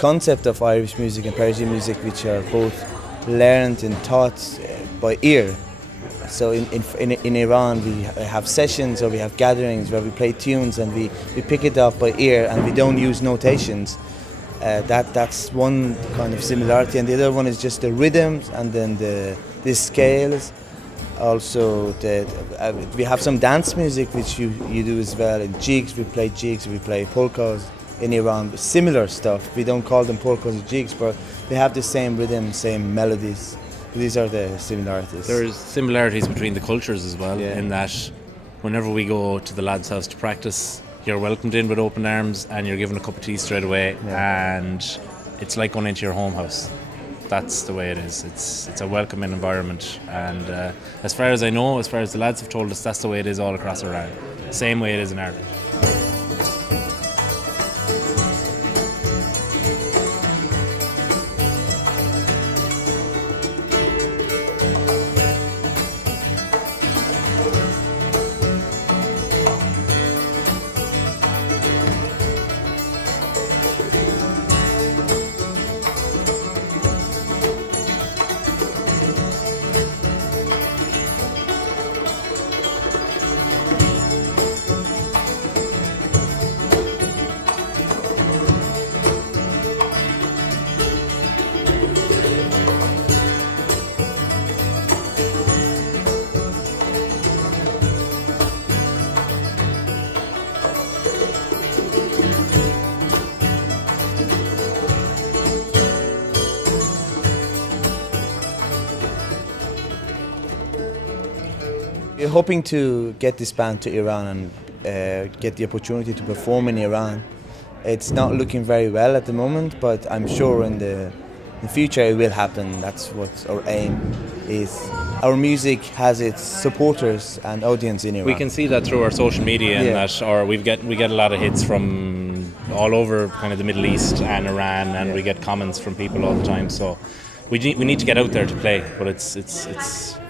concept of Irish music and Persian music, which are both learned and taught by ear. So in Iran we have sessions, or we have gatherings where we play tunes and we pick it up by ear and we don't use notations. That's one kind of similarity, and the other one is just the rhythms and then the scales. Also, we have some dance music which you do as well. In jigs, we play polkas in Iran. Similar stuff. We don't call them polkas or jigs, but they have the same rhythm, same melodies. These are the similarities. There's similarities between the cultures as well, in that whenever we go to the lad's house to practice, you're welcomed in with open arms and you're given a cup of tea straight away, and it's like going into your home house. That's the way it is. It's a welcoming environment, and as far as I know, as far as the lads have told us, that's the way it is all across Iran. Same way it is in Ireland. We're hoping to get this band to Iran and get the opportunity to perform in Iran. It's not looking very well at the moment, but I'm sure in the future it will happen. That's what our aim is. Our music has its supporters and audience in Iran. We can see that through our social media, and that we get a lot of hits from all over kind of the Middle East and Iran, and we get comments from people all the time. So we need to get out there to play, but it's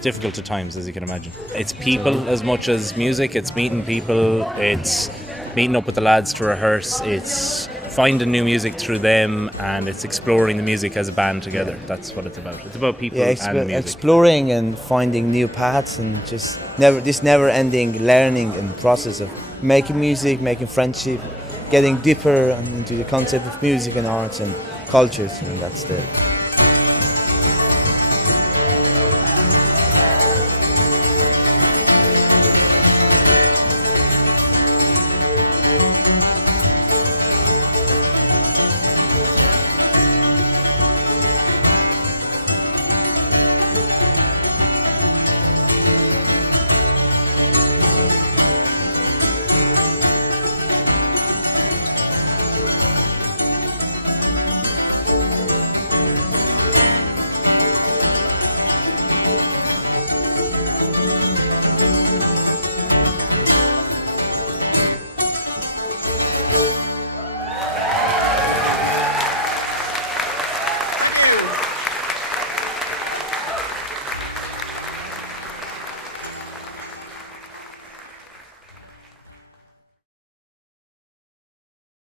difficult at times, as you can imagine. It's people as much as music. It's meeting people. It's meeting up with the lads to rehearse. It's finding new music through them, and it's exploring the music as a band together. That's what it's about. It's about people and music. Exploring and finding new paths, and just this never-ending learning and process of making music, making friendship, getting deeper into the concept of music and arts and cultures, and that's the